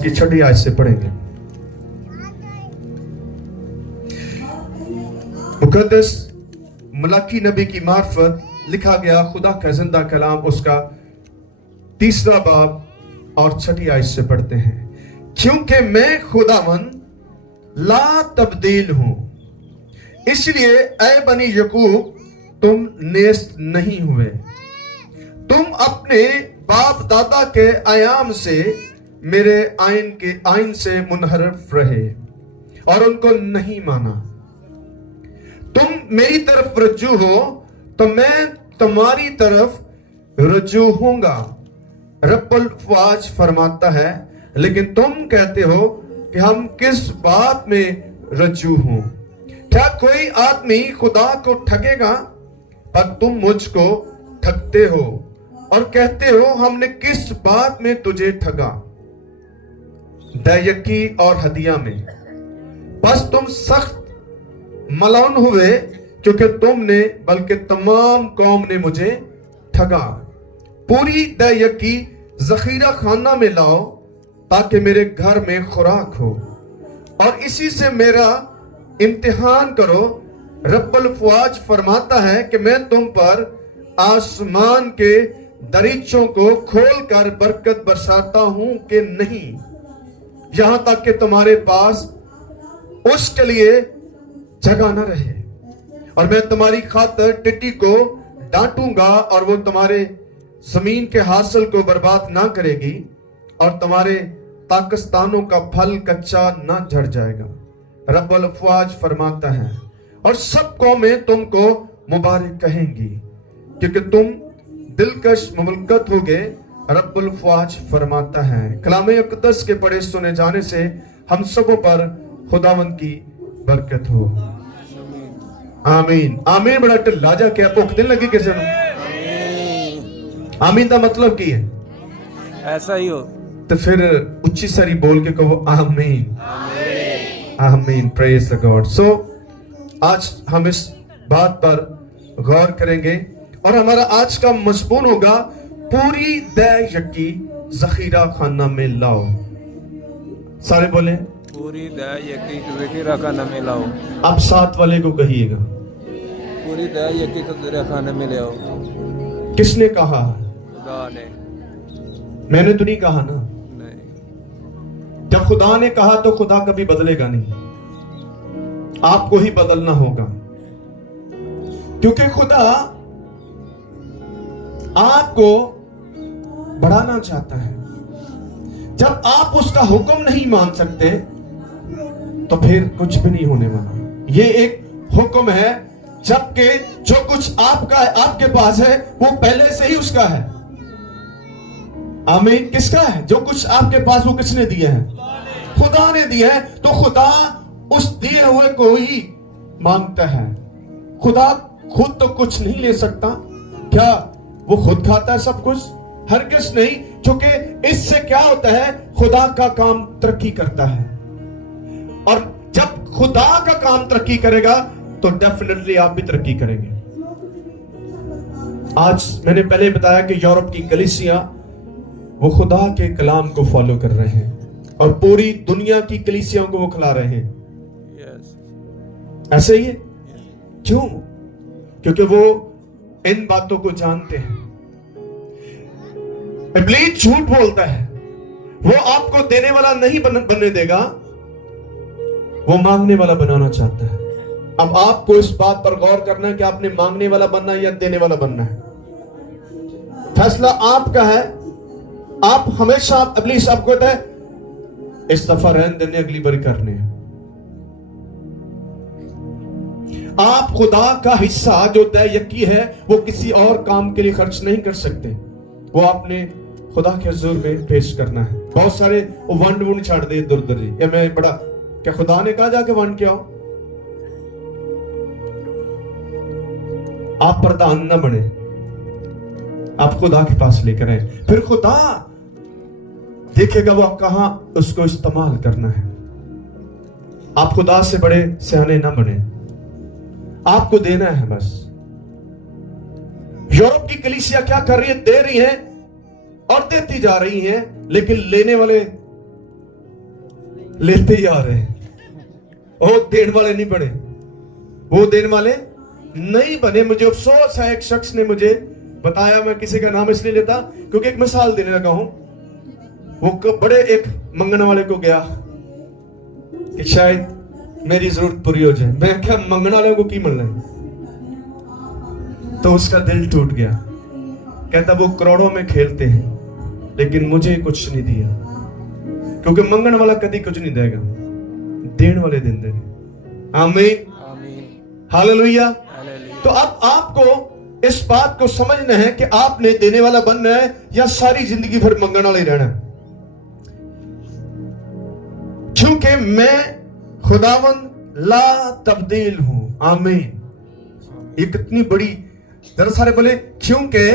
की छठी आयत से पढ़ेंगे। मुकद्दस मलाकी नबी की मार्फत लिखा गया खुदा का जिंदा कलाम, उसका 3 बाब और छठी आयत से पढ़ते हैं। क्योंकि मैं खुदावंद ला तब्दील हूं, इसलिए ऐ बनी यकूब तुम नेस्त नहीं हुए। तुम अपने बाप दादा के आयाम से मेरे आइन से मुनहरफ रहे और उनको नहीं माना। तुम मेरी तरफ रज्जू हो तो मैं तुम्हारी तरफ रज्जू होऊंगा, रब्बुल फ़वाज फरमाता है। लेकिन तुम कहते हो कि हम किस बात में रज्जू हों? क्या कोई आदमी खुदा को ठगेगा? पर तुम मुझको ठगते हो और कहते हो हमने किस बात में तुझे ठगा? दयकी और हदिया में। बस तुम सख्त मलौन हुए क्योंकि तुमने बल्कि तमाम कौम ने मुझे ठगा। पूरी दयकी जखीरा खाना में लाओ ताकि मेरे घर में खुराक हो और इसी से मेरा इम्तिहान करो। रब्बुल फ़वाज फरमाता है कि मैं तुम पर आसमान के दरीचों को खोलकर बरकत बरसाता हूं कि नहीं, यहां तक कि तुम्हारे पास उसके लिए जगह न रहे। और मैं तुम्हारी खातिर टिड्डी को डांटूंगा और वो तुम्हारे जमीन के हासिल को बर्बाद ना करेगी और तुम्हारे पाकिस्तानों का फल कच्चा ना झड़ जाएगा। रब्बुल फ़वाज फरमाता है और सब कौमें तुमको मुबारक कहेंगी क्योंकि तुम दिलकश मुमलकत होगे। रब्बुल फ़वाज फरमाता है। कलाम मुक़द्दस के पढ़े सुने जाने से हम सबों पर खुदावंद की बरकत हो। आमीन। आमीन बड़ा ढिला जा के भुख नहीं लगी किसी को? आमीन का मतलब की है? ऐसा ही हो तो फिर उच्ची सारी बोल के कहो आमीन। आमीन। Praise the God. सो आज हम इस बात पर गौर करेंगे और हमारा आज का मज़मून होगा पूरी दयकी जखीरा खाना में लाओ। सारे बोले पूरी दयकी जखीरा खाना में लाओ। अब साथ वाले को कहिएगा पूरी दयकी जखीरा खाना में ले आओ। किसने कहा? खुदा ने। मैंने तो नहीं कहा ना। नहीं। जब खुदा ने कहा तो खुदा कभी बदलेगा नहीं, आपको ही बदलना होगा क्योंकि खुदा आपको बढ़ाना चाहता है। जब आप उसका हुक्म नहीं मान सकते तो फिर कुछ भी नहीं होने वाला। ये एक हुक्म है, जबकि जो कुछ आपका है, आपके पास है, वो पहले से ही उसका है। आमीन। किसका है? जो कुछ आपके पास वो किसने दिया है? खुदा ने दिया है। तो खुदा उस दिए हुए को ही मांगता है। खुदा खुद तो कुछ नहीं ले सकता। क्या वो खुद खाता है सब कुछ? हरगिज़ नहीं, क्योंकि इससे क्या होता है, खुदा का काम तरक्की करता है। और जब खुदा का काम तरक्की करेगा तो डेफिनेटली आप भी तरक्की करेंगे। आज मैंने पहले बताया कि यूरोप की कलीसिया वो खुदा के कलाम को फॉलो कर रहे हैं और पूरी दुनिया की कलीसियाओं को वो खिला रहे हैं। ऐसे ही है। क्यों? क्योंकि वो इन बातों को जानते हैं। इब्लीस झूठ बोलता है, वो आपको देने वाला नहीं बनने देगा, वो मांगने वाला बनाना चाहता है। अब आपको इस बात पर गौर करना है कि आपने मांगने वाला बनना है या देने वाला बनना है। फैसला आपका है। आप हमेशा, इब्लीस आपको कहता है इस दफा रहने देने, अगली बार करने हैं। आप खुदा का हिस्सा जो दयकी है वो किसी और काम के लिए खर्च नहीं कर सकते। वो आपने खुदा के हुजूर में पेश करना है। बहुत सारे वंड वुंड छाड़ दे इधर उधर जी, ये मैं बड़ा, क्या खुदा ने कहा जाके वंड के आओ? आप प्रधान न बने, आप खुदा के पास लेकर आए, फिर खुदा देखेगा वो कहां उसको इस्तेमाल करना है। आप खुदा से बड़े सियाने न बने, आपको देना है बस। यूरोप की कलीसिया क्या कर रही है? दे रही है और देती जा रही हैं, लेकिन लेने वाले लेते ही आ रहे हैं। वो देने वाले नहीं बने, वो देने वाले नहीं बने। मुझे अफसोस है, एक शख्स ने मुझे बताया, मैं किसी का नाम इसलिए लेता क्योंकि एक मिसाल देने लगा हूं। वो बड़े एक मंगने वाले को गया कि शायद मेरी जरूरत पूरी हो जाए। मैं क्या मंगने वाले को की मिलना है? तो उसका दिल टूट गया। कहता वो करोड़ों में खेलते हैं लेकिन मुझे कुछ नहीं दिया, क्योंकि मंगने वाला कभी कुछ नहीं देगा, देने वाले दिन दे। आमीन, हालेलुया। तो अब आपको इस बात को समझना है कि आपने देने वाला बनना है या सारी जिंदगी भर मंगने वाला ही रहना है। क्योंकि मैं खुदावंद ला तब्दील हूं। आमीन। ये कितनी बड़ी, जरा सारे बोले, क्योंकि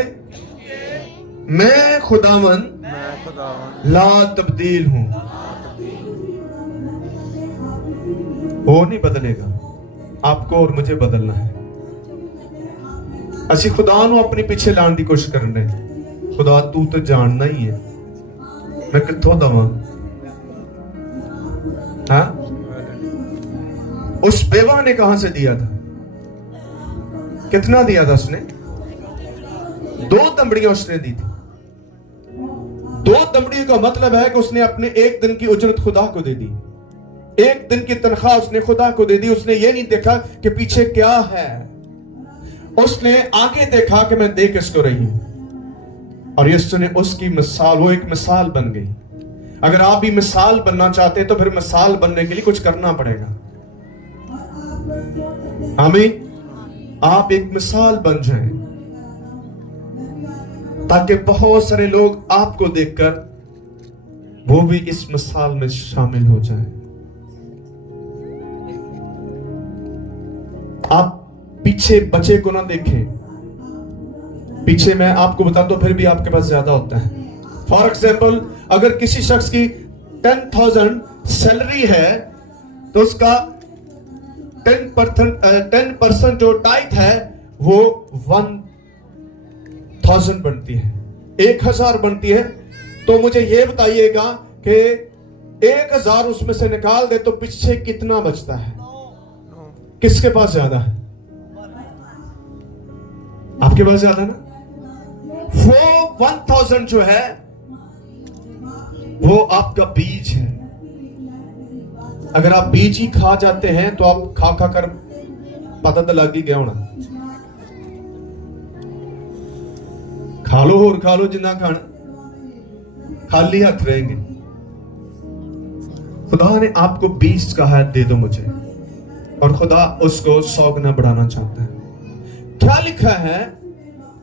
मैं खुदावंद ला तब्दील हूं। वो नहीं बदलेगा, आपको और मुझे बदलना है। ਅਸੀਂ खुदा ਨੂੰ अपने पीछे लाने की कोशिश करने। खुदा तू तो जानना ही है मैं कित्थों दवां। हाँ, उस बेवा ने कहां से दिया था? कितना दिया था उसने? 2 दमड़ियां उसने दी थी। 2 दमड़ियों का मतलब है कि उसने अपने एक दिन की उजरत खुदा को दे दी, एक दिन की तनख्वाह उसने खुदा को दे दी। उसने ये नहीं देखा कि पीछे क्या है, उसने आगे देखा कि मैं दे किसको रही हूं। और यीशु ने उसकी मिसाल, वो एक मिसाल बन गई। अगर आप भी मिसाल बनना चाहते हैं तो फिर मिसाल बनने के लिए कुछ करना पड़ेगा। आमीन। आप एक मिसाल बन जाएं ताकि बहुत सारे लोग आपको देखकर वो भी इस मिसाल में शामिल हो जाएं। आप पीछे बचे को ना देखें। पीछे मैं आपको बता दूं फिर भी आपके पास ज्यादा होता है। फॉर एग्जाम्पल, अगर किसी शख्स की 10,000 सैलरी है तो उसका 10% जो टाइट है वो 1,000 बनती है, 1,000 बनती है। तो मुझे ये बताइएगा कि 1,000 उसमें से निकाल दे तो पीछे कितना बचता है? किसके पास ज्यादा है? आपके पास ज्यादा ना। वो 1,000 जो है वो आपका बीज है। अगर आप बीज ही खा जाते हैं तो आप खा खा कर पता तो लग ही गया होना। खा लो और खा लो जितना खाना, खाली हाथ रहेंगे। खुदा ने आपको बीज कहा है दे दो मुझे, और खुदा उसको 100 गुना बढ़ाना चाहता है। क्या लिखा है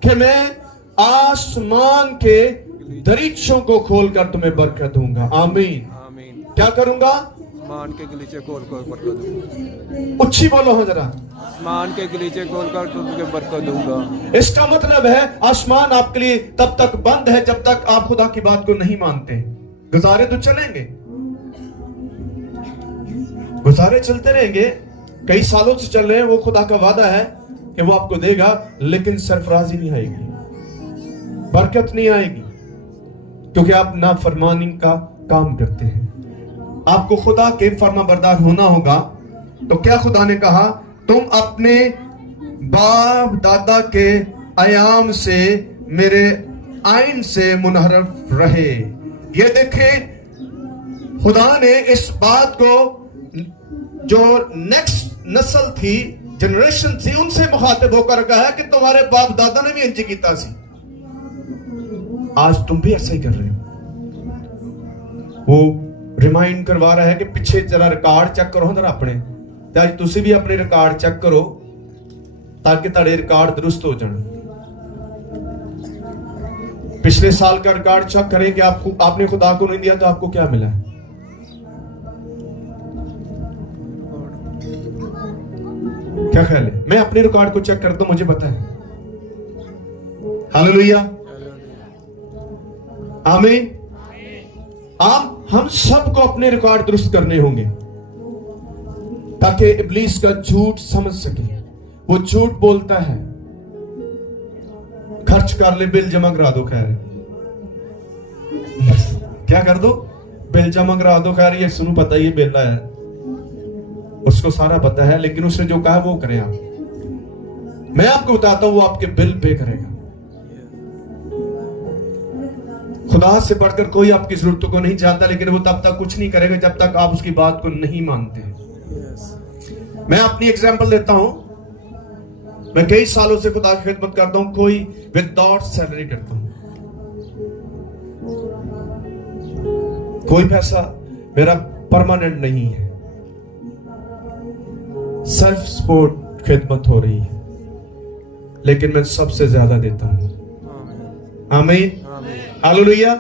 कि मैं आसमान के दरीचों को खोलकर तुम्हें बरकत दूंगा। आमीन। आमीन। क्या करूंगा? आसमान के गलीचे खोलकर बरकत दूंगा। उच्ची बोलो हाँ जरा। आसमान के गलीचे खोलकर तुम्हें बरकत दूंगा। इसका मतलब है आसमान आपके लिए तब तक बंद है जब तक आप खुदा की बात को नहीं मानते। गुजारे तो चलेंगे, गुजारे चलते रहेंगे, कई सालों से चल रहे हैं। वो खुदा का वादा है कि वो आपको देगा, लेकिन सरफराजी नहीं आएगी, बरकत नहीं आएगी, क्योंकि आप नाफरमानी का काम करते हैं। आपको खुदा के फर्माबरदार होना होगा। तो क्या खुदा ने कहा? तुम अपने बाप दादा के आयाम से, मेरे आइन से मुनहरफ रहे। ये देखे, खुदा ने इस बात को जो नेक्स्ट नस्ल थी, जनरेशन थी, उनसे मुखातिब होकर कहा है कि तुम्हारे बाप दादा ने भी इंज कीता सी, आज तुम भी ऐसा ही कर रहे हो। वो रिमाइंड करवा रहा है कि पिछे जरा रिकॉर्ड चेक करो जरा अपने, ते अज तुसी भी अपने रिकॉर्ड चेक करो ताकि तुहाडे रिकॉर्ड दुरुस्त हो जाए। पिछले साल का रिकॉर्ड चेक करें कि आपने खुदा को नहीं दिया तो आपको क्या मिला है। क्या ख्याल है? मैं अपने रिकॉर्ड को चेक करता हूं, मुझे पता है। हालेलुया, आमीन। हम सबको अपने रिकॉर्ड दुरुस्त करने होंगे ताकि इब्लीस का झूठ समझ सके। वो झूठ बोलता है, खर्च कर ले, बिल जमा करा दो, खैर क्या कर दो, बिल जमा करा दो, खैर ये सुनो पता ही है बिल है, उसको सारा पता है, लेकिन उसने जो कहा वो करें आप। मैं आपको बताता हूं वो आपके बिल पे करेगा। खुदा से बढ़कर कोई आपकी जरूरतों को नहीं जानता, लेकिन वो तब तक कुछ नहीं करेगा जब तक आप उसकी बात को नहीं मानते। मैं अपनी एग्जांपल देता हूं। मैं कई सालों से खुदा की खिदमत करता हूं, कोई विदाउट सैलरी करता हूं, कोई पैसा मेरा परमानेंट नहीं है, सेल्फ सपोर्ट खिदमत हो रही है, लेकिन मैं सबसे ज्यादा देता हूं। आमीन, हालेलुया।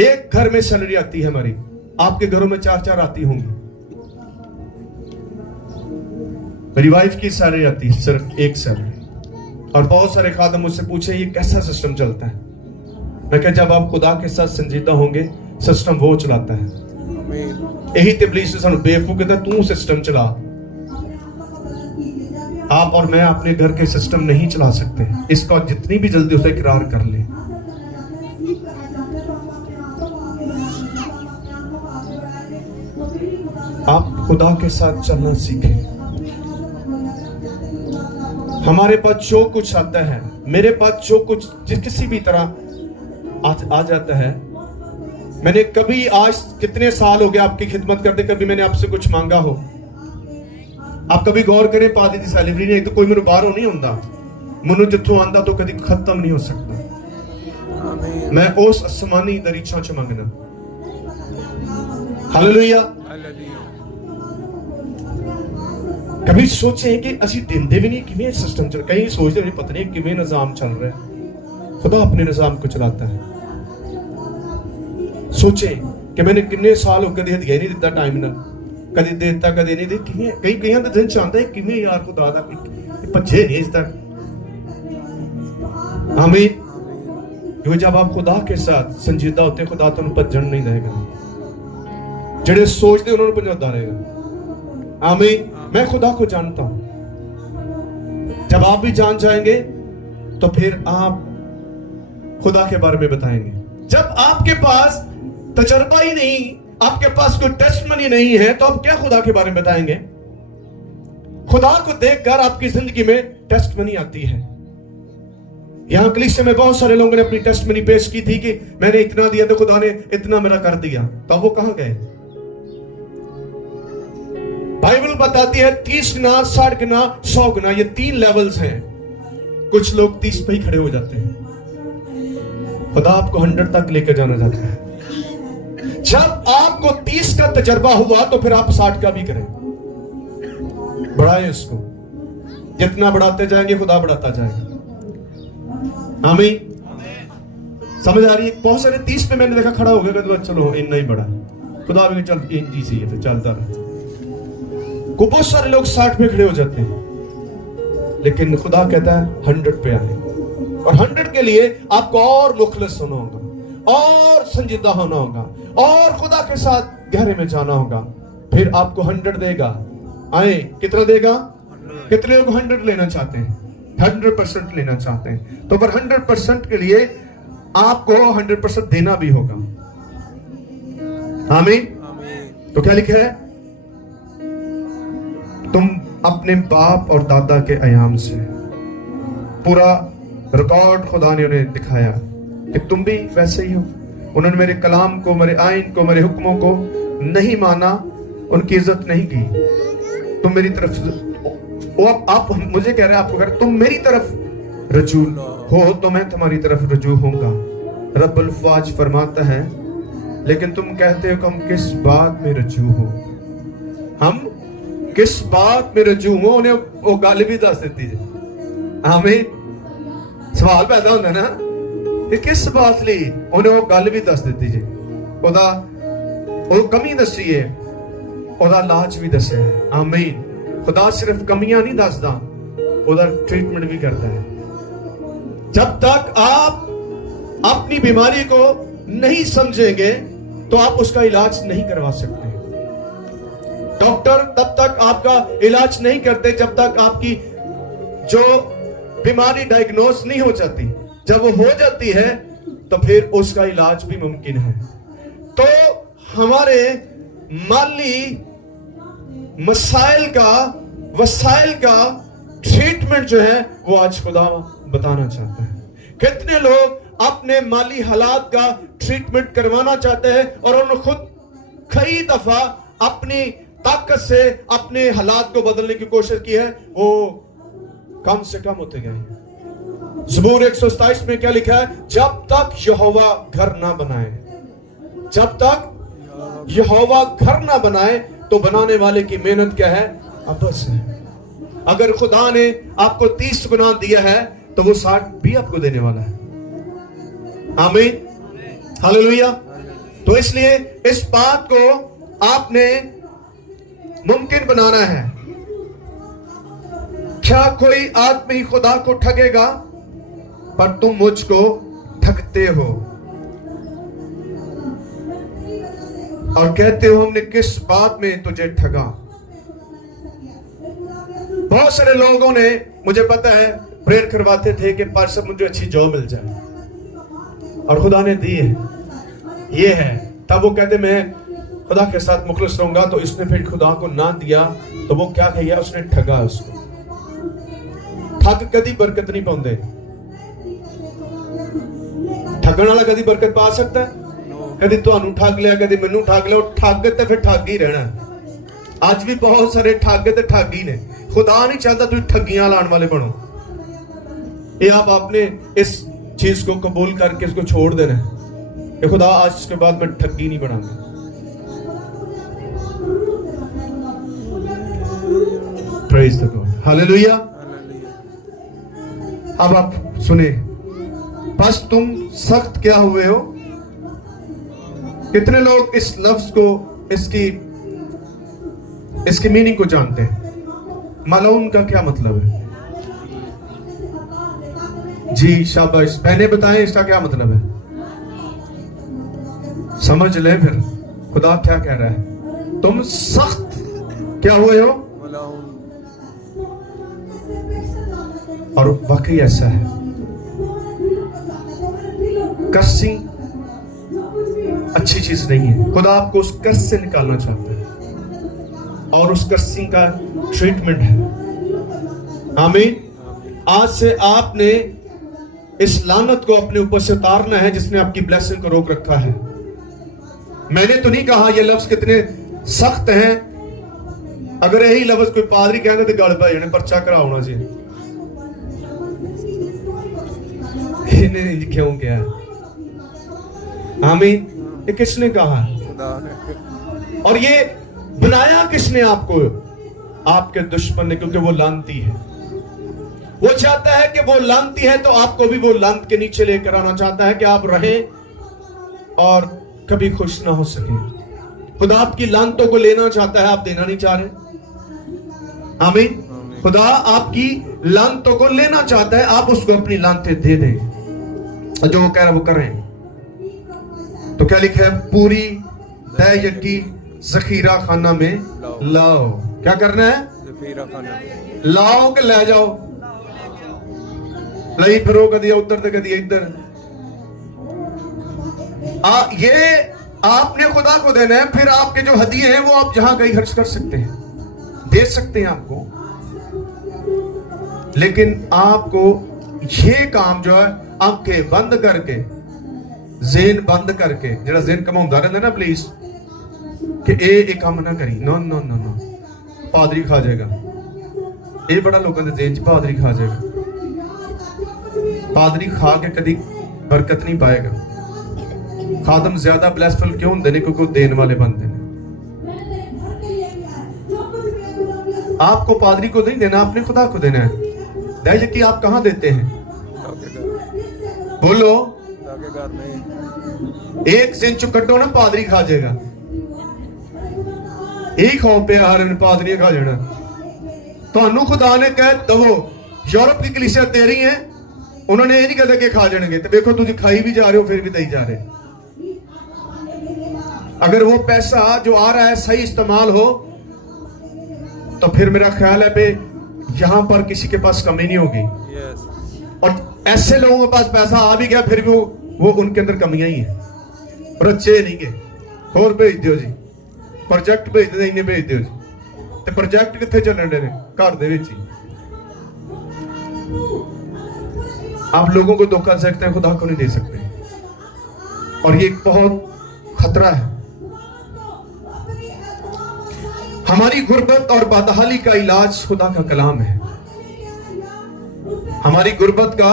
एक घर में सैलरी आती है हमारी, आपके घरों में 4-4 आती होंगी। मेरी वाइफ की सैलरी आती है सिर्फ एक सैलरी, और बहुत सारे खादम मुझसे पूछे ये कैसा सिस्टम चलता है। मैं कहा जब आप खुदा के साथ संजीदा होंगे, सिस्टम वो चलाता है। यही तिबलीस से सानू बेवकूफ कहता तू सिस्टम चला। आप और मैं अपने घर के सिस्टम नहीं चला सकते, इसका जितनी भी जल्दी उसे इकरार कर ले। आप खुदा के साथ चलना सीखें। हमारे पास जो कुछ आता है, मेरे पास जो कुछ किसी भी तरह आ जाता है, मैंने कभी आज कितने साल हो गए आपकी खिदमत करते, कभी मैंने आपसे कुछ मांगा हो? आप कभी गौर करें, पादी दी सैलरी नहीं तो कोई मेरे बाहरों नहीं होता, मनु जिथों आंदा तो कभी खत्म नहीं हो सकता। मैं उस आसमानी दरीचा च मंगना। हालेलुया। कभी सोचे कि असि दिंदे भी नहीं, किवें सिस्टम चल, कहीं सोचते भी पता नहीं किवें निजाम चल रहा है। खुदा अपने निजाम को चलाता है। सोचे कि मैंने कितने साल हो कभी हदिया नहीं दिता टाइम ना, कभी देता कभी नहीं दे, कई कईयां दे दिन चाहता है किवें यार खुदा दा भज्जे नहीं इस तक। आमीन। क्योंकि जब आप खुदा के साथ संजीदा होते, खुदा तुम भज्जन नहीं देगा, जेड़े सोचते उन्होंने भजाता रहेगा। आमीन। मैं खुदा को जानता हूं। जब आप भी जान जाएंगे तो फिर आप खुदा के बारे में बताएंगे। जब आपके पास तजर्बा ही नहीं, आपके पास कोई टेस्टमनी नहीं है, तो आप क्या खुदा के बारे में बताएंगे? खुदा को देखकर आपकी जिंदगी में टेस्टमनी आती है। यहां कलीसिया में बहुत सारे लोगों ने अपनी टेस्टमनी पेश की थी कि मैंने इतना दिया तो खुदा ने इतना मेरा कर दिया। तो वो कहां गए? बाइबल बताती है 30 गुना, 60 गुना, 100 गुना, ये 3 लेवल्स हैं। कुछ लोग 30 पे ही खड़े हो जाते हैं। खुदा आपको 100 तक लेकर जाना चाहता है। जब आपको 30 का तजर्बा हुआ तो फिर आप 60 का भी करें। बढ़ाएं इसको। जितना बढ़ाते जाएंगे खुदा बढ़ाता जाएगा। आमीन। समझ आ रही है? बहुत सारे 30 पे मैंने देखा खड़ा हो गया, तो चलो इतना ही बढ़ा, खुदा भी चल इंजी सी है, फिर चलता रहा। को बहुत सारे लोग 60 पे खड़े हो जाते हैं, लेकिन खुदा कहता है 100 पे आए। और 100 के लिए आपको और मुखलिस होना होगा, और संजीदा होना होगा, और खुदा के साथ गहरे में जाना होगा। फिर आपको 100 देगा। आए कितना देगा? कितने लोग 100 लेना चाहते हैं? 100% लेना चाहते हैं। तो पर 100% के लिए आपको 100% देना भी होगा। आमीन। तो क्या लिखा है? तुम अपने बाप और दादा के अयाम से, पूरा रिकॉर्ड खुदा ने उन्हें दिखाया कि तुम भी वैसे ही हो। उन्होंने मेरे कलाम को, मेरे आइन को, मेरे हुक्मों को नहीं माना, उनकी इज्जत नहीं की। तुम मेरी तरफ, वो आप मुझे कह रहे हैं, आपको कह रहे, तुम मेरी तरफ रजू हो तो मैं तुम्हारी तरफ रजू होऊंगा। रब्बुल फाज फरमाता है, लेकिन तुम कहते हो कि हम किस बात में रजू हो? हम किस बात में रजू हो? उन्हें वो गल भी दस देती है। आमीन। सवाल पैदा होता ना कि किस बात ली? उन्हें वो गल भी दस देती जी। ओदा वो कमी दसी है, ओदा इलाज भी दसे है। आमीन। खुदा सिर्फ कमियां नहीं दसदा, ओदा ट्रीटमेंट भी करता है। जब तक आप अपनी बीमारी को नहीं समझेंगे तो आप उसका इलाज नहीं करवा सकते। डॉक्टर तब तक आपका इलाज नहीं करते जब तक आपकी जो बीमारी डायग्नोस नहीं हो जाती। जब वो हो जाती है तो फिर उसका इलाज भी मुमकिन है। तो हमारे माली वसाइल का ट्रीटमेंट जो है वो आज खुदा बताना चाहता है। कितने लोग अपने माली हालात का ट्रीटमेंट करवाना चाहते हैं और उन्होंने खुद कई दफा अपनी ताकत से अपने हालात को बदलने की कोशिश की है, वो कम से कम होते गए। ज़बूर 127 में क्या लिखा है? जब तक यहोवा घर ना बनाए, जब तक यहोवा घर ना बनाए तो बनाने वाले की मेहनत क्या है? अबस है। अगर खुदा ने आपको 30 गुना दिया है तो वो 60 भी आपको देने वाला है। आमीन, हालेलुया। तो इसलिए इस बात को आपने मुमकिन बनाना है। क्या कोई आदमी खुदा को ठगेगा? पर तुम मुझको ठगते हो और कहते हो हमने किस बात में तुझे ठगा। बहुत सारे लोगों ने, मुझे पता है, प्रेयर करवाते थे कि पास्टर मुझे अच्छी जॉब मिल जाए, और खुदा ने दी है, ये है। तब वो कहते मैं खुदा के साथ मुखलिस रहूंगा, तो इसने फिर खुदा को ना दिया तो वो क्या कहिया? उसने ठगा उसको। ठग कदी बरकत नहीं पाਉਂਦੇ। ठगण वाला कदी बरकत पा सकता है? कदी ਤੁਹਾਨੂੰ ठग लिया, कदी मैनू ठग लिया। ठग तो फिर ठग ही रहना। आज भी बहुत सारे ठग ते ठगी ने। खुदा नहीं चाहता तुम ठगियां लाने वाले बनो। ये आप आपने इस चीज को कबूल करके इसको छोड़ देना है कि खुदा आज के बाद मैं ठगी नहीं बनाऊंगा। Praise the God, hallelujah. अब आप सुने, बस तुम सख्त क्या हुए हो। कितने लोग इस लफ्ज को, इसकी मीनिंग को जानते हैं? मलऊन का क्या मतलब है? जी शाबाश, बहने बताएं इसका क्या मतलब है। समझ ले फिर खुदा क्या कह रहा है। तुम सख्त क्या हुए हो, और वाकई ऐसा है। कर्सिंग अच्छी चीज नहीं है। खुदा आपको उस कर्स से निकालना चाहता है और उस कर्सिंग का ट्रीटमेंट है। आमीन। आज से आपने इस लानत को अपने ऊपर से उतारना है जिसने आपकी ब्लेसिंग को रोक रखा है। मैंने तो नहीं कहा ये लफ्ज कितने सख्त हैं। अगर यही लफ्ज कोई पादरी कहेंगे तो गल पै जाने, पर्चा कराना जी। इन्हें क्यों क्या? आमीन। ये किसने कहा? और ये बनाया किसने आपको? आपके दुश्मन ने, क्योंकि वो लानती है। वो चाहता है कि वो लानती है तो आपको भी वो लानत के नीचे लेकर आना चाहता है कि आप रहें और कभी खुश ना हो सके। खुदा आपकी लानतों को लेना चाहता है, आप देना नहीं चाह रहे। आमीन। खुदा आपकी लानतों को लेना चाहता है, आप उसको अपनी लानतें दे दें। जो वो कह रहा है वो करें। तो क्या लिखा है? पूरी तय यकी जखीरा खाना में लाओ। क्या करना है? जखीरा खाना लाओ के ले जाओ। लई फिरो कदी उधर तो कदी इधर। ये आपने खुदा को देना है। फिर आपके जो हदिये हैं वो आप जहां कहीं खर्च कर सकते हैं, दे सकते हैं आपको। लेकिन आपको ये काम जो है आंखें बंद करके, ज़हन बंद करके, जरा ज़हन कमाਉਂਦਾ रहता ना प्लीज, कि ये काम ना करी। नो नो नो नो, पादरी खा जाएगा। ये बड़ा लोगों के ज़हन च पादरी खा जाएगा। पादरी खा के कभी बरकत नहीं पाएगा। खादम ज्यादा ब्लेसफुल क्यों होंगे ने? क्योंकि वो देने वाले बनते हैं। आपको पादरी को नहीं देना, आपने खुदा को देना है। दया कि आप कहां देते हैं? बोलो। एक सिंच कट्टो ना, पादरी खा जाएगा। एक खाओ पे हर पादरी खा जाना। तो खुदा ने कह दवो। यूरोप की कलीसिया तेरी है, उन्होंने ये नहीं कहता कि खा जाएंगे। तो देखो तुझे खाई भी जा रहे हो, फिर भी दई जा रहे। अगर वो पैसा जो आ रहा है सही इस्तेमाल हो तो फिर मेरा ख्याल है पे यहां पर किसी के पास कमी नहीं होगी। और ऐसे लोगों के पास पैसा आ भी गया फिर भी वो उनके अंदर कमियां ही है, और अच्छे नहीं गए। ਹੋਰ ਭੇਜ ਦਿਓ ਜੀ, ਪ੍ਰੋਜੈਕਟ ਭੇਜ ਦਿਓ, ਇੰਨੇ ਭੇਜ ਦਿਓ ਜੀ। ਤੇ ਪ੍ਰੋਜੈਕਟ ਕਿੱਥੇ ਚੱਲਣ ਦੇ ਨੇ? घर ਦੇ ਵਿੱਚ ही। आप लोगों को धोखा दे सकते हैं, खुदा को नहीं दे सकते, और ये एक बहुत खतरा है। हमारी गुर्बत और बदहाली का इलाज खुदा का कलाम है। हमारी गुर्बत का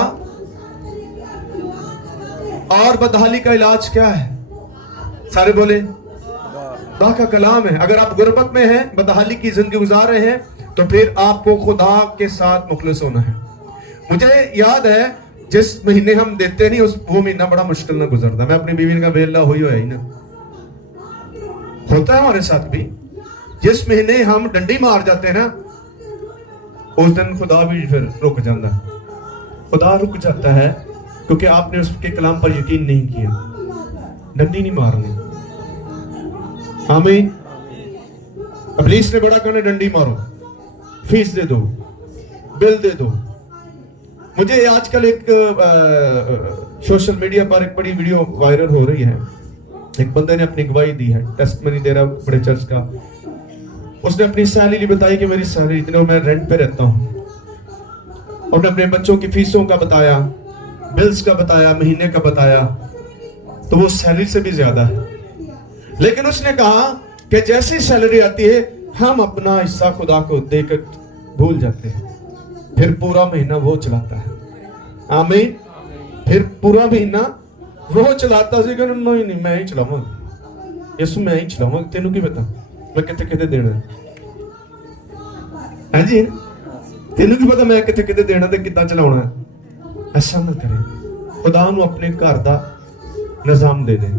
और बदहाली का इलाज क्या है? सारे बोले, खुदा का कलाम है। अगर आप गुर्बत में हैं, बदहाली की जिंदगी गुजार रहे हैं, तो फिर आपको खुदा के साथ मुखलिस होना है। मुझे याद है जिस महीने हम देते नहीं, उस वो महीना बड़ा मुश्किल ना गुजरता। मैं अपनी बीवी का वेला हो ही ना, होता है हमारे साथ भी। जिस महीने हम डंडी मार जाते हैं ना, उस दिन खुदा भी फिर रुक जाता है। खुदा रुक जाता है क्योंकि आपने उसके कलाम पर यकीन नहीं किया। डंडी नहीं मारनी। आमीन। इब्लीस ने बड़ा कहना, डंडी मारो, फीस दे दो, बिल दे दो। मुझे आजकल एक सोशल मीडिया पर एक बड़ी वीडियो वायरल हो रही है। एक बंदे ने अपनी गवाही दी है, टेस्टमनी दे रहा बड़े चर्च का। उसने अपनी सैलरी बताई कि मेरी सैलरी इतने, मैं रेंट पे रहता हूँ। उसने अपने बच्चों की फीसों का बताया, बिल्स का बताया, महीने का बताया, तो वो सैलरी से भी ज्यादा है। लेकिन उसने कहा कि जैसी सैलरी आती है, हम अपना हिस्सा खुदा को देकर भूल जाते हैं, फिर पूरा महीना वो चलाता है। आमीन। फिर पूरा महीना वो चलाता सी, नहीं मैं ही चलावांगा, यसु मैं ही चलावांगा, तेनू की पता मैं कितने कितने देना है जी, तेनू की पता मैं कितने कितने देना ते कितना चलाना है। ऐसा ना करें। खुदा नू अपने घर दा निजाम दे दे,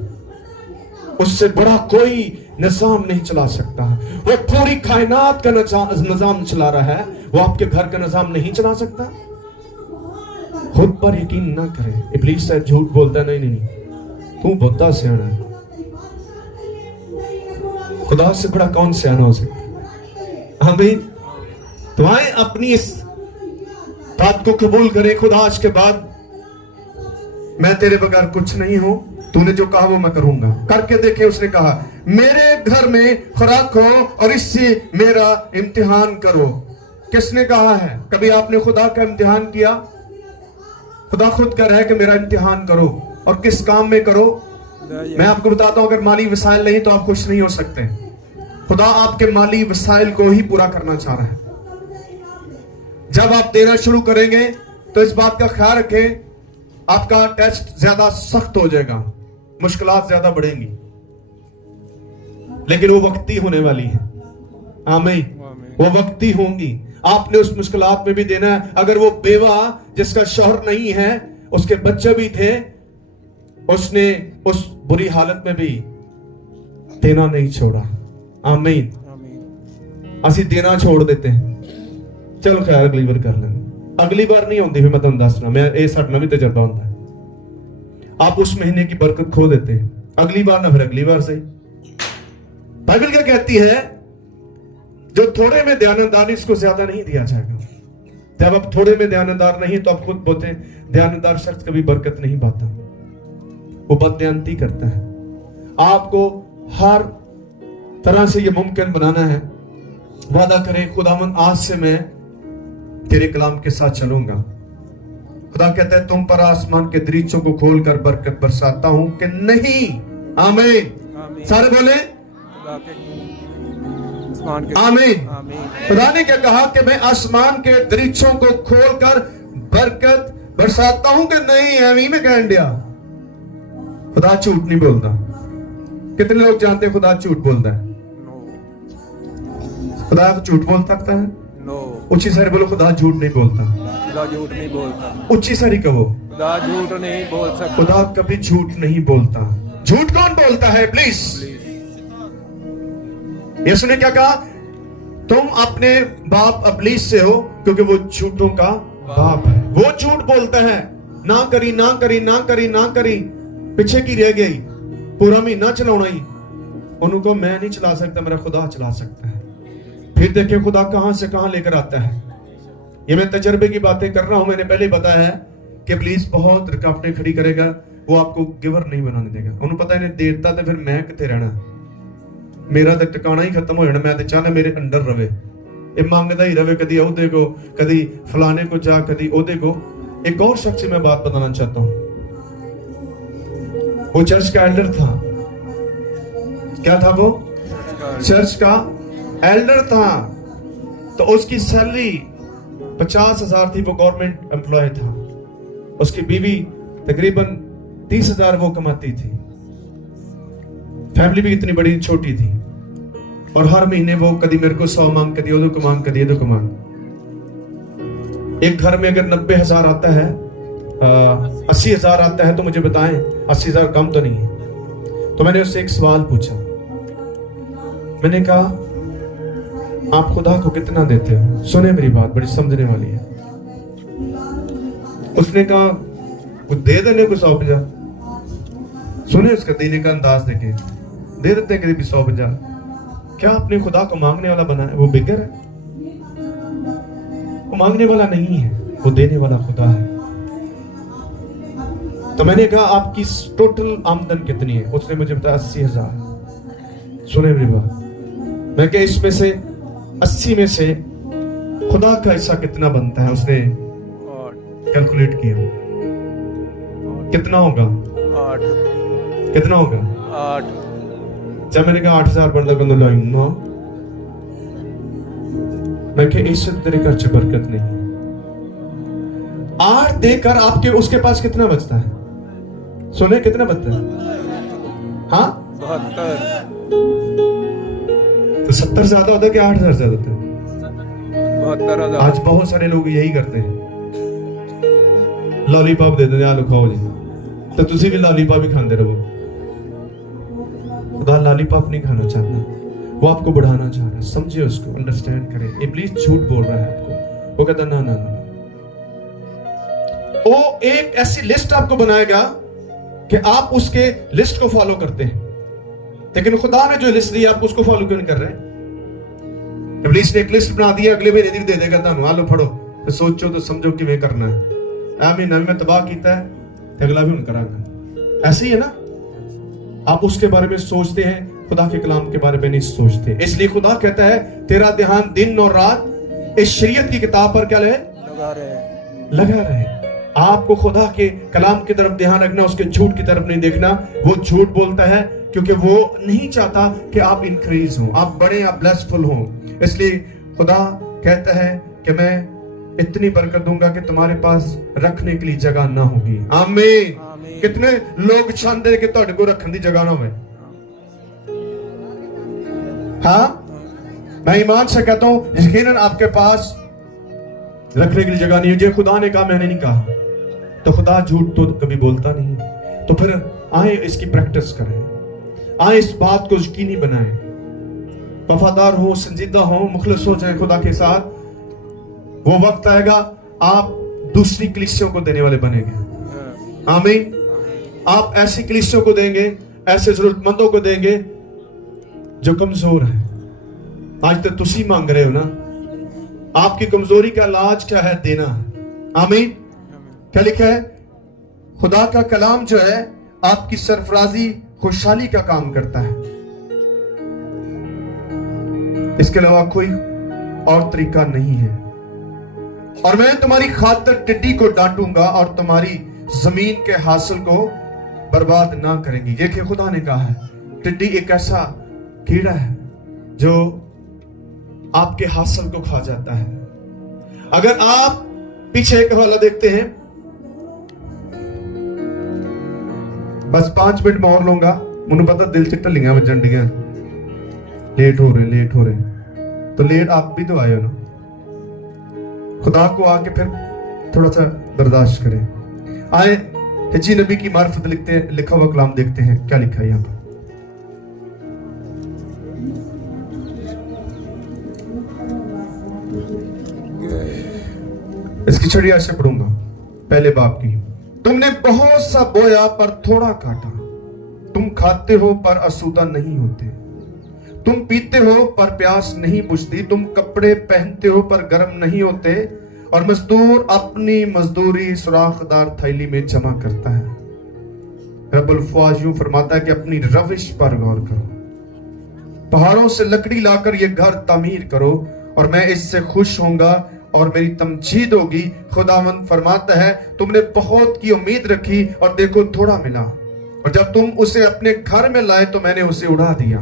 उससे बड़ा कोई निजाम नहीं चला सकता। वो पूरी कायनात का निजाम चला रहा है, वो आपके घर का निजाम नहीं चला सकता। खुद पर यकीन ना करें। इब्लीस से झूठ बोलता है, नहीं नहीं तू बहुत सियाना है, खुदा से बड़ा कौन सियाना हो सकता। आमीन। तो आए अपनी इस बात को कबूल करें। खुदा आज के बाद मैं तेरे बगैर कुछ नहीं हूं, तूने जो कहा वो मैं करूंगा। करके देखे। उसने कहा मेरे घर में खुराक हो और इससे मेरा इम्तिहान करो। किसने कहा है? कभी आपने खुदा का इम्तिहान किया? खुदा खुद कह रहा है कि मेरा इम्तिहान करो। और किस काम में करो? मैं आपको बताता हूं, अगर माली वसाइल नहीं तो आप खुश नहीं हो सकते। खुदा आपके माली वसाइल को ही पूरा करना चाह रहा है। जब आप देना शुरू करेंगे तो इस बात का ख्याल रखें, आपका टेस्ट ज्यादा सख्त हो जाएगा, मुश्किलात ज्यादा बढ़ेंगी, लेकिन वो वक्ती होने वाली है। आमीन। वो वक्ती होंगी। आपने उस मुश्किलात में भी देना है। अगर वो बेवा जिसका शौहर नहीं है, उसके बच्चे भी थे, उसने उस बुरी हालत में भी देना नहीं छोड़ा। आमीन। असी देना छोड़ देते हैं, चलो खैर अगली बार कर लेंगे, अगली बार नहीं होती। फिर मैं तुम दसना, मैं ये साडा भी तजर्बा होता है। आप उस महीने की बरकत खो देते हैं, अगली बार ना, फिर अगली बार से। बाइबल क्या कहती है? जो थोड़े में ध्यानदार, इसको ज्यादा नहीं दिया जाएगा। जब आप थोड़े में ध्यानदार नहीं तो आप खुद बोलते हैं, ध्यानदार शख्स कभी बरकत नहीं पाता, वो बदध्यानती करता है। आपको हर तरह से ये मुमकिन बनाना है। वादा करें, खुदावंद आज से मैं तेरे कलाम के साथ चलूंगा। खुदा कहता है, तुम पर आसमान के दरीचों को खोलकर बरकत बरसाता हूं कि नहीं। आमीन। सारे बोले आमीन। खुदा ने क्या कहा कि मैं आसमान के दरीचों को खोलकर बरकत बरसाता हूं कि नहीं। एवी में कह दिया। खुदा झूठ नहीं बोलता। कितने लोग जानते हैं खुदा झूठ बोलता है? खुदा झूठ बोल सकता है? उच्ची सारी बोलो, खुदा झूठ नहीं बोलता। खुदा झूठ नहीं बोलता। उच्ची सारी कहो, खुदा झूठ नहीं बोल सकता। खुदा कभी झूठ नहीं बोलता। झूठ कौन बोलता है? प्लीज। यीशु ने क्या कहा? तुम अपने बाप इब्लीस से हो, क्योंकि वो झूठों का बाप है। वो झूठ बोलता है। ना करी ना करी ना करी ना करी, पीछे की रह गई, पूरा महीना चलाना ही। उनको मैं नहीं चला सकता, मेरा खुदा चला सकता है। फिर देखिए खुदा कहां से कहां लेकर आता है। ये मैं तजर्बे की बातें कर रहा हूं। मैंने पहले बताया है कि इब्लीस बहुत रुकावटें खड़ी करेगा, वो आपको गिवर नहीं बनाने देगा। उन्हें पता इन्हें देता तो फिर मैं कितने रहना, मेरा तो टिकाना ही खत्म हो जाना। मैं तो चाहना मेरे अंडर रवे, ये मांगता ही रवे, कदी ओहदे को, कदी फलाने को जा, कदी ओहदे को। एक और शख्स से मैं बात बताना चाहता हूं, वो चर्च का एल्डर था। क्या था वो? चर्च का एल्डर था। तो उसकी सैलरी 50,000 थी, वो गवर्नमेंट एम्प्लॉय था। उसकी बीवी तकरीबन 30,000 वो कमाती थी। फैमिली भी इतनी बड़ी छोटी थी, और हर महीने वो कभी मेरे को 100 मांग, कभी उधर को मांग, कभी इधर को मांग। एक घर में अगर 90,000 आता है, 80,000 आता है, तो मुझे बताएं 80,000 कम तो नहीं है। तो मैंने उससे एक सवाल पूछा, मैंने कहा आप खुदा को कितना देते हो? सुने मेरी बात, बड़ी समझने वाली है। उसने कहा कुछ दे देने को 150। सुने उसका देने का अंदाज देखे, दे देते हैं करीब 150। क्या आपने खुदा को मांगने वाला बनाया? वो बिगर है, वो मांगने वाला नहीं है, वो देने वाला खुदा है। तो मैंने कहा आपकी टोटल आमदन कितनी है? उसने मुझे बताया 80,000। सुने मेरी बात, मैं क्या इसमें से 80 में से खुदा का हिस्सा कितना बनता है? उसने कैलकुलेट किया, कितना होगा? 8। कितना होगा? 8। जब मैंने कहा 8,000 बनता कर लो ना, मैं क्या इससे तेरे घर च बरकत नहीं। 8 देकर आपके उसके पास कितना बचता है? सुने कितना बचता है? हाँ 72। तो 70 ज्यादा होता है कि 8,000 ज्यादा होता है? 72,000। आज बहुत सारे लोग यही करते हैं, लॉलीपॉप दे देते, आलू खाओ जी, तो तुसी भी लॉलीपॉप ही खाते रहो। खुदा लॉलीपॉप नहीं खाना चाहता, वो आपको बढ़ाना चाह रहा है। समझिए उसको, अंडरस्टैंड करें। इब्लीस झूठ बोल रहा है आपको, वो कहता ना ना ना, वो एक ऐसी लिस्ट आपको बनाएगा कि आप उसके लिस्ट को फॉलो करते हैं, लेकिन खुदा ने जो लिस्ट दी आप उसको फॉलो क्यों नहीं कर रहे? इब्लीस ने एक लिस्ट बना दी, अगले महीने दे देगा तुहानू, आलो फड़ो, तो सोचो तो समझो किवें करना है। आ महीना भी मैं तबाह किया है, अगला भी हुण करांगा। ऐसे ही है ना, आप उसके बारे में सोचते हैं, खुदा के कलाम के बारे में नहीं सोचते। इसलिए खुदा कहता है तेरा ध्यान दिन और रात इस शरीयत की किताब पर क्या लगा रहे। आपको खुदा के कलाम की तरफ ध्यान रखना, उसके झूठ की तरफ नहीं देखना। वो झूठ बोलता है क्योंकि वो नहीं चाहता कि आप इंक्रीज हो, आप बड़े, आप ब्लेसफुल हो। इसलिए खुदा कहता है कि मैं इतनी बरकत दूंगा कि तुम्हारे पास रखने के लिए जगह ना होगी। आमीन। कितने लोग चाहते हैं कि तुहाडे को रखने की जगह ना हो? हाँ, मैं ईमान से कहता हूं यकीनन आपके पास रखने के लिए जगह नहीं है। जो खुदा ने कहा, मैंने नहीं कहा, तो खुदा झूठ तो कभी बोलता नहीं। तो फिर आए इसकी प्रैक्टिस करें, आए इस बात को यकीनी बनाएं, वफादार हो, संजीदा हो, मुखलिस हो जाए खुदा के साथ। वो वक्त आएगा आप दूसरी कलीसियों को देने वाले बनेंगे। आमीन। आप ऐसी कलीसियों को देंगे, ऐसे जरूरतमंदों को देंगे जो कमजोर है। आज तो तुसी मांग रहे हो ना, आपकी कमजोरी का इलाज क्या है? देना है। आमीन। क्या लिखा है? खुदा का कलाम जो है आपकी सरफराजी, खुशहाली का काम करता है। इसके अलावा कोई और तरीका नहीं है। और मैं तुम्हारी खातिर टिड्डी को डांटूंगा और तुम्हारी जमीन के हासिल को बर्बाद ना करेंगी। देखिए खुदा ने कहा है, टिड्डी एक ऐसा कीड़ा है जो आपके हासिल को खा जाता है। अगर आप पीछे एक हवाला देखते हैं, बस 5 मिनट में और लूंगा, मुझे पता दिल से टलियां वजन डियां, लेट हो रहे, तो लेट आप भी तो आए हो ना। खुदा को आके फिर थोड़ा सा बर्दाश्त करें। आए हिज्जी नबी की मार्फत लिखा हुआ कलाम देखते हैं, क्या लिखा है यहाँ पर। इसकी छड़िया से पढ़ूंगा, पहले बाप की। तुमने बहुत सा बोया पर थोड़ा काटा, तुम खाते हो पर आसूदा नहीं होते, तुम पीते हो पर प्यास नहीं बुझती, तुम कपड़े पहनते हो पर गर्म नहीं होते, और मजदूर अपनी मजदूरी सुराखदार थैली में जमा करता है। रब्बुल फ़ाज यूं फरमाता है कि अपनी रविश पर गौर करो, पहाड़ों से लकड़ी लाकर ये घर तामीर करो और मैं इससे खुश होऊंगा और मेरी तमजीद होगी। खुदावंद फरमाता है तुमने बहुत की उम्मीद रखी और देखो थोड़ा मिला, और जब तुम उसे अपने घर में लाए तो मैंने उसे उड़ा दिया।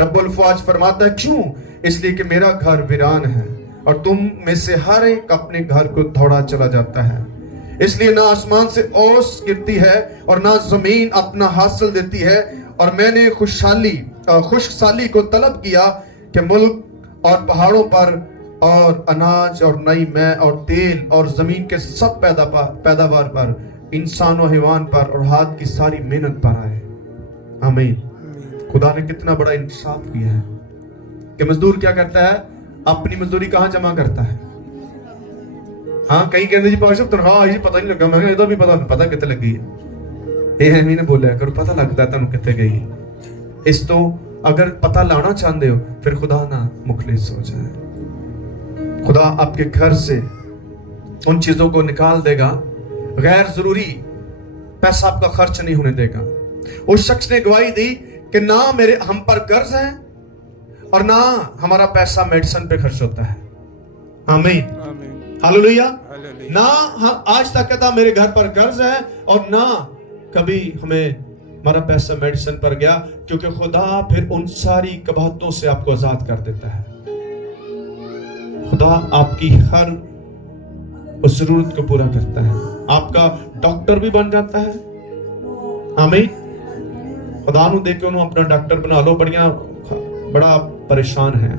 रब्बुल फ़ाज फरमाता है क्यों? इसलिए कि मेरा घर वीरान है और तुम में से हर एक अपने घर को दौड़ा चला जाता है। इसलिए ना आसमान से ओस गिरती है और ना जमीन अपना हासिल देती है, और मैंने खुशहाली को तलब किया कि मुल्क और पहाड़ों पर और अनाज और नई मै और तेल और जमीन के सब पैदावार पर, इंसान और हैवान पर और हाथ की सारी मेहनत पर आए। आमीन। खुदा ने कितना बड़ा इंसाफ किया है कि मजदूर क्या करता है? अपनी मजदूरी कहां जमा करता है? हाँ, कहीं कहते जी पास तनख्वाह आई, पता नहीं लगा। मैं कहता भी पता कितने लगी है। मैंने बोलिया करो पता लगता है तुम कितने गई। इस तो अगर पता लाना चाहते हो फिर खुदा ना मुखलिस हो जाए। खुदा आपके घर से उन चीजों को निकाल देगा, गैर जरूरी पैसा आपका खर्च नहीं होने देगा। उस शख्स ने गवाही दी कि ना हम पर कर्ज है और ना हमारा पैसा मेडिसिन पे खर्च होता है। आमीन, हालेलुया। ना आज तक कहता मेरे घर पर कर्ज है और ना कभी हमें हमारा पैसा मेडिसिन पर गया, क्योंकि खुदा फिर उन सारी कबाहतों से आपको आजाद कर देता है। खुदा आपकी हर उस जरूरत को पूरा करता है, आपका डॉक्टर भी बन जाता है। आमीन। खुदा नु देख के उन्होंने अपना डॉक्टर बना लो। बड़ा परेशान है,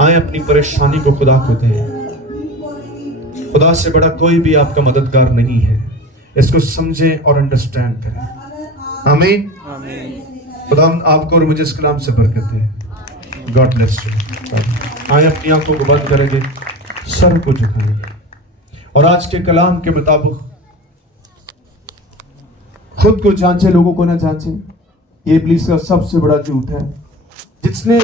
आए अपनी परेशानी को खुदा को दें। खुदा से बड़ा कोई भी आपका मददगार नहीं है। इसको समझें और अंडरस्टैंड करें। आमीन। खुदा आपको और मुझे इस कलाम से बरकत दे। God bless you. आए अपनी आंखों को बंद करेंगे, सर को झुकाएंगे और आज के कलाम के मुताबिक खुद को जांचे, लोगों को ना जांचे। ये इब्लीस का सबसे बड़ा झूठ है, जिसने